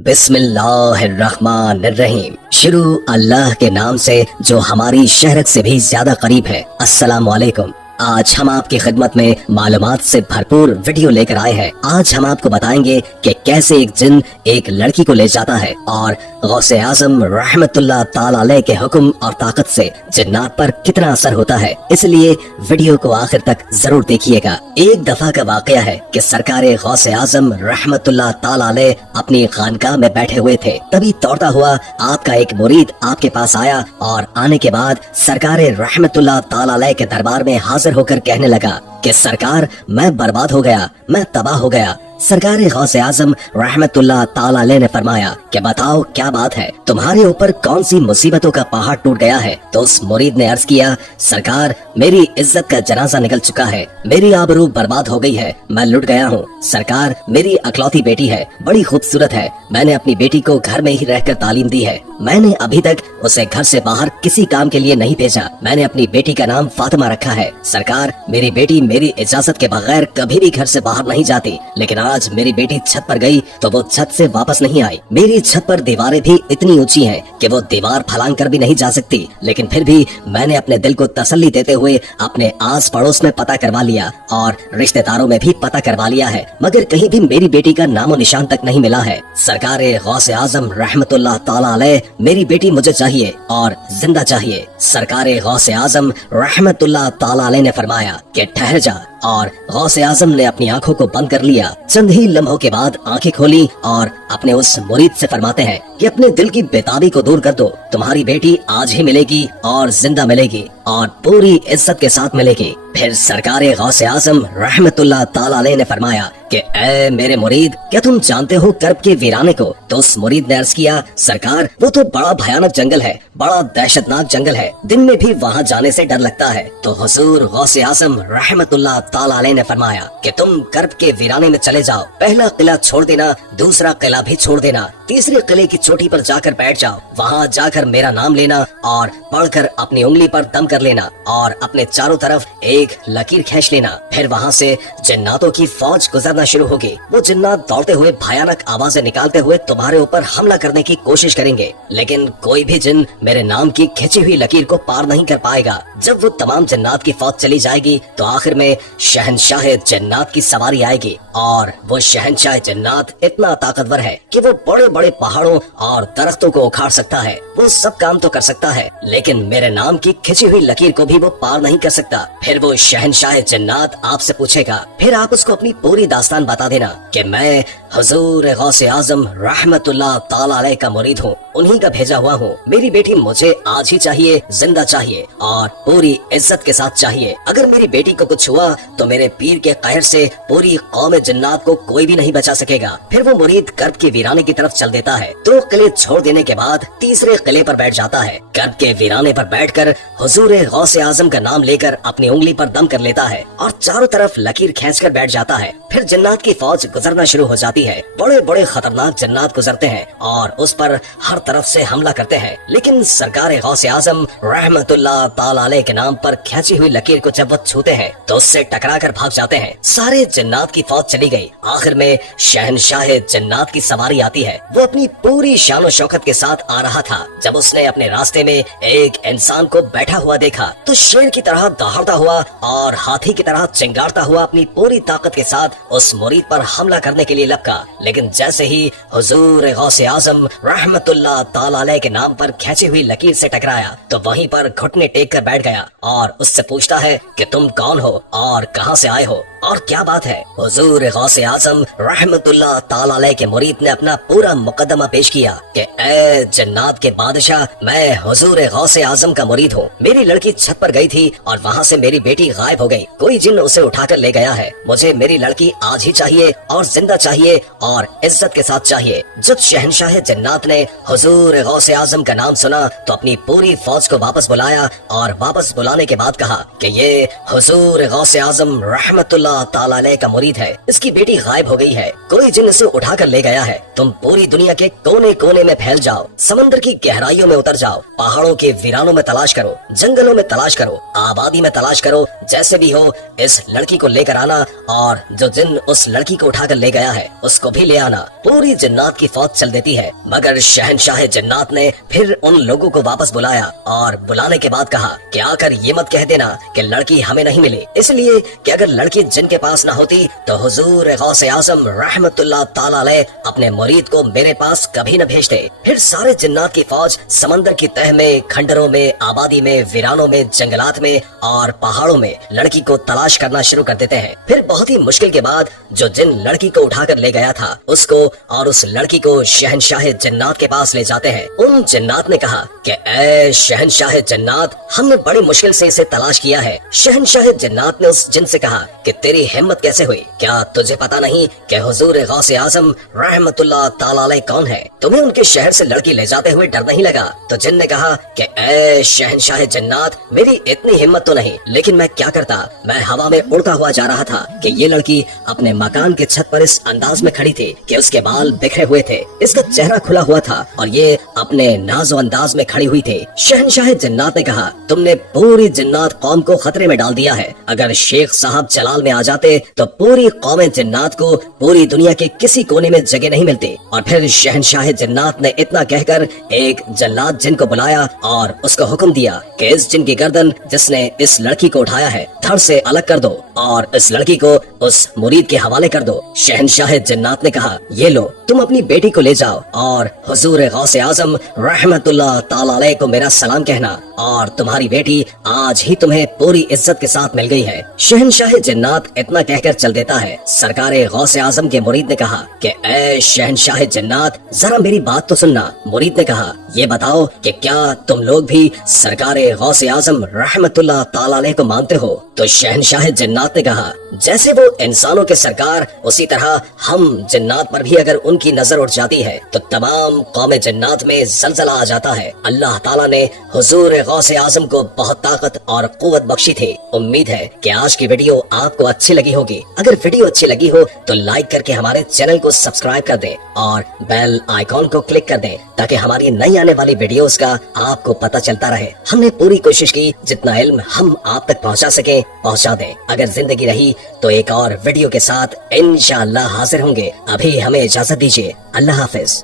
बिस्मिल्लाहिर्रहमानिर्रहीम। शुरू अल्लाह के नाम से जो हमारी शहरत से भी ज्यादा करीब है। अस्सलामु अलैकुम। आज हम आपकी खिदमत में मालूमात से भरपूर वीडियो लेकर आए हैं। आज हम आपको बताएंगे कि कैसे एक जिन एक लड़की को ले जाता है और गौसे आजम रहमतुल्लाह ताला अलैह के हुक्म और ताकत से जिन्नात पर कितना असर होता है। इसलिए वीडियो को आखिर तक जरूर देखिएगा। एक दफा का वाकया है कि सरकारे गौसे आजम रहमतुल्लाह ताला अलैह अपनी खानकाह में बैठे हुए थे। तभी दौड़ता हुआ आपका एक मुरीद आपके पास आया और आने के बाद सरकारे रहमतुल्लाह ताला अलैह के दरबार में हाजिर होकर कहने लगा कि सरकार, मैं बर्बाद हो गया, मैं तबाह हो गया। सरकार गौसे आजम रहमतुल्लाह ताला अलैह ने फरमाया कि बताओ क्या बात है, तुम्हारे ऊपर कौन सी मुसीबतों का पहाड़ टूट गया है। तो उस मुरीद ने अर्ज किया, सरकार, मेरी इज्जत का जनाजा निकल चुका है, मेरी आबरू बर्बाद हो गई है, मैं लुट गया हूँ। सरकार, मेरी अकलौती बेटी है, बड़ी खूबसूरत है, मैंने अपनी बेटी को घर में ही रहकर तालीम दी है, मैंने अभी तक उसे घर से बाहर किसी काम के लिए नहीं भेजा, मैंने अपनी बेटी का नाम फातिमा रखा है। सरकार, मेरी बेटी मेरी इजाजत के बगैर कभी भी घर से बाहर नहीं जाती, लेकिन आज मेरी बेटी छत पर गई तो वो छत से वापस नहीं आई। मेरी छत पर दीवारें भी इतनी ऊंची हैं कि वो दीवार फलांग कर भी नहीं जा सकती, लेकिन फिर भी मैंने अपने दिल को तसल्ली देते हुए अपने आस पड़ोस में पता करवा लिया और रिश्तेदारों में भी पता करवा लिया है, मगर कहीं भी मेरी बेटी का नामो निशान तक नहीं मिला है। सरकार गौसे आजम रहमतुल्लाह ताला अलैह, मेरी बेटी मुझे चाहिए और जिंदा चाहिए। सरकार गौसे आजम रहमतुल्लाह ताला अलैह ने फरमाया कि ठहर जा, और गौसे आजम ने अपनी आंखों को बंद कर लिया। चंद ही लम्हों के बाद आंखें खोली और अपने उस मुरीद से फरमाते हैं कि अपने दिल की बेताबी को दूर कर दो, तुम्हारी बेटी आज ही मिलेगी और जिंदा मिलेगी और पूरी इज्जत के साथ मिलेगी। फिर सरकार गौसे आजम रहमतुल्लाह ताला अलैह ने फरमाया कि ऐ मेरे मुरीद, क्या तुम जानते हो कर्ब के वीराने को? तो उस मुरीद ने अर्ज किया, सरकार, वो तो बड़ा भयानक जंगल है, बड़ा दहशतनाक जंगल है, दिन में भी वहाँ जाने से डर लगता है। तो हुजूर गौसे आजम रहमतुल्लाह ताला अलैह ने फरमाया कि तुम कर्ब के वीराने में चले जाओ, पहला किला छोड़ देना, दूसरा किला भी छोड़ देना, तीसरे किले की चोटी पर जाकर बैठ जाओ, वहाँ जाकर मेरा नाम लेना और पढ़कर अपनी उंगली पर दम कर लेना और अपने चारों तरफ एक लकीर खींच लेना। फिर वहाँ से जिन्नातों की फौज गुजरना शुरू होगी। वो जिन्नात दौड़ते हुए भयानक आवाजें निकालते हुए तुम्हारे ऊपर हमला करने की कोशिश करेंगे, लेकिन कोई भी जिन मेरे नाम की खिंची हुई लकीर को पार नहीं कर पाएगा। जब वो तमाम जिन्नात की फौज चली जाएगी तो आखिर में शहनशाह जिन्नात की सवारी आएगी और वो शहनशाह जिन्नात इतना ताकतवर है कि वो बड़े बड़े पहाड़ों और दरख्तों को उखाड़ सकता है। वो सब काम तो कर सकता है, लेकिन मेरे नाम की खिंची हुई लकीर को भी वो पार नहीं कर सकता। फिर वो शहनशाह जिन्नात आपसे पूछेगा, फिर आप उसको अपनी पूरी दास्तान बता देना कि मैं हुजूर गौसे आजम रहमतुल्लाह ताला अलैह का मुरीद हूँ, उन्हीं का भेजा हुआ हूँ। मेरी बेटी मुझे आज ही चाहिए, जिंदा चाहिए और पूरी इज्जत के साथ चाहिए। अगर मेरी बेटी को कुछ हुआ तो मेरे पीर के कहर से पूरी कौम जिन्नात को कोई भी नहीं बचा सकेगा। फिर वो मुरीद कर्ब के वीराने की तरफ चल देता है। 2 किले छोड़ देने के बाद तीसरे किले पर बैठ जाता है। कर्ब के वीराने पर बैठकर हुजूर गौसे आजम का नाम लेकर अपनी उंगली पर दम कर लेता है और चारों तरफ लकीर खींचकर बैठ जाता है। फिर जिन्नात की फौज गुजरना शुरू हो जाती है। बड़े बड़े खतरनाक जिन्नात गुजरते हैं और उस पर हर तरफ से हमला करते हैं, लेकिन सरकार गौसे आजम रहमतुल्लाह ताला अलैह के नाम पर खींची हुई लकीर को जब वो छूते हैं तो उससे टकरा कर भाग जाते हैं। सारे जिन्नात की फौज चली गई। आखिर में शहनशाह जिन्नात की सवारी आती है। वो अपनी पूरी शान और शौकत के साथ आ रहा था। जब उसने अपने रास्ते में एक इंसान को बैठा हुआ देखा तो शेर की तरह दहाड़ता हुआ और हाथी की तरह चिंगारता हुआ अपनी पूरी ताकत के साथ उस मुरीद पर हमला करने के लिए लपका, लेकिन जैसे ही हुजूर गौसे आजम रहमतुल्लाह ताला अलैह के नाम पर खींची हुई लकीर से टकराया तो वहीं पर घुटने टेक कर बैठ गया और उससे पूछता है कि तुम कौन हो और कहां से आए हो और क्या बात है। हुजूर गौसे आजम रहमतुल्लाह ताला अलैह के मुरीद ने अपना पूरा मुकदमा पेश किया कि ऐ जन्नात के बादशाह, मैं हुजूर गौसे आजम का मुरीद हूँ। मेरी लड़की छत पर गई थी और वहाँ से मेरी बेटी गायब हो गई, कोई जिन उसे उठाकर ले गया है। मुझे मेरी लड़की आज ही चाहिए और जिंदा चाहिए और इज्जत के साथ चाहिए। जब शहनशाह जन्नात ने हुजूर गौसे आजम का नाम सुना तो अपनी पूरी फौज को वापस बुलाया और वापस बुलाने के बाद कहा कि ये हुजूर गौसे आजम रहमतुल्लाह ताला अलैह का मुरीद है, इसकी बेटी गायब हो गई है, कोई जिन इसे उठा कर ले गया है। तुम पूरी दुनिया के कोने कोने में फैल जाओ, समंदर की गहराइयों में उतर जाओ, पहाड़ों के वीरानों में तलाश करो, जंगलों में तलाश करो, आबादी में तलाश करो, जैसे भी हो इस लड़की को लेकर आना और जो जिन उस लड़की को उठाकर ले गया है उसको भी ले आना। पूरी जन्नात की फौज चल देती है, मगर शहनशाह जन्नात ने फिर उन लोगों को वापस बुलाया और बुलाने के बाद कहा कि आकर ये मत कह देना कि लड़की हमें नहीं मिली, इसलिए कि अगर लड़की जिनके पास न होती तो हुजूर गौसे आजम रहमतुल्लाह ताला अलैह अपने मुरीद को मेरे पास कभी न भेजते। फिर सारे जन्नात की फौज समंदर की तह में, खंडरों में, आबादी में, वीरानों में, जंगलात में और पहाड़ों में लड़की को तलाश करना शुरू कर देते हैं। फिर बहुत ही मुश्किल के बाद जो जिन लड़की को उठाकर ले गया था उसको और उस लड़की को शहनशाह जन्नात के पास ले जाते हैं। उन जन्नात ने कहा कि ऐ शहनशाह जन्नात, हमने बड़ी मुश्किल से इसे तलाश किया है। शहनशाह जन्नात ने उस जिन से कहा कि तेरी हिम्मत कैसे हुई, क्या तुझे पता नहीं कि हुजूर गौसे आजम रहमतुल्लाह ताला अलैह कौन है? तुम्हें उनके शहर से लड़की ले जाते हुए डर नहीं लगा? तो जिन ने कहा कि ऐ शहनशाह जन्नात, मेरी इतनी हिम्मत तो नहीं, लेकिन मैं क्या करता, मैं हवा में उड़ता हुआ जा रहा था कि ये लड़की अपने मकान के छत पर इस अंदाज में खड़ी थी कि उसके बाल बिखरे हुए थे, इसका चेहरा खुला हुआ था और ये अपने नाजो अंदाज में खड़ी हुई थी। शहनशाह जन्नात ने कहा, तुमने पूरी जन्नात कौम को खतरे में डाल दिया है। अगर शेख साहब जलाल में आ जाते तो पूरी कौम जन्नात को पूरी दुनिया के किसी कोने में जगह नहीं मिलती। और फिर शहनशाह जन्नात ने इतना कहकर एक जल्लाद जिन को बुलाया और उसको हुक्म दिया कि इस जिन की गर्दन जिसने इस लड़की को उठाया है धड़ से अलग कर दो और इस लड़की को उस मुरीद के हवाले कर दो। शहनशाह जन्नात ने कहा, ये लो, तुम अपनी बेटी को ले जाओ और हुजूर गौसे आजम रहमतुल्लाह ताला अलैह को मेरा सलाम कहना, और तुम्हारी बेटी आज ही तुम्हें पूरी इज्जत के साथ मिल गई है। शहनशाह जन्नात इतना कहकर चल देता है। सरकारे गौसे आजम के मुरीद ने कहा कि ऐ शहनशाह जन्नात, जरा मेरी बात तो सुनना। मुरीद ने कहा, ये बताओ कि क्या तुम लोग भी सरकारे गौसे आजम रहमतुल्लाह ताला अलैह को मानते हो? तो शहनशाह जन्नात ने कहा, जैसे वो इंसानों के सरकार, उसी तरह हम जन्नात पर भी अगर उनकी नजर उठ जाती है तो तमाम कौम जन्नात में जलजला आ जाता है। अल्लाह ताला ने हुजूर गौसे आजम को बहुत ताकत और कुव्वत बख्शी थी। उम्मीद है कि आज की वीडियो आपको अच्छी लगी होगी। अगर वीडियो अच्छी लगी हो तो लाइक करके हमारे चैनल को सब्सक्राइब कर दें और बेल आइकॉन को क्लिक कर दें ताकि हमारी नई आने वाली वीडियोस का आपको पता चलता रहे। हमने पूरी कोशिश की जितना इल्म हम आप तक पहुंचा सके पहुंचा दें। अगर जिंदगी रही तो एक और वीडियो के साथ इंशाअल्लाह हाजिर होंगे। अभी हमें इजाजत दीजिए। अल्लाह हाफिज।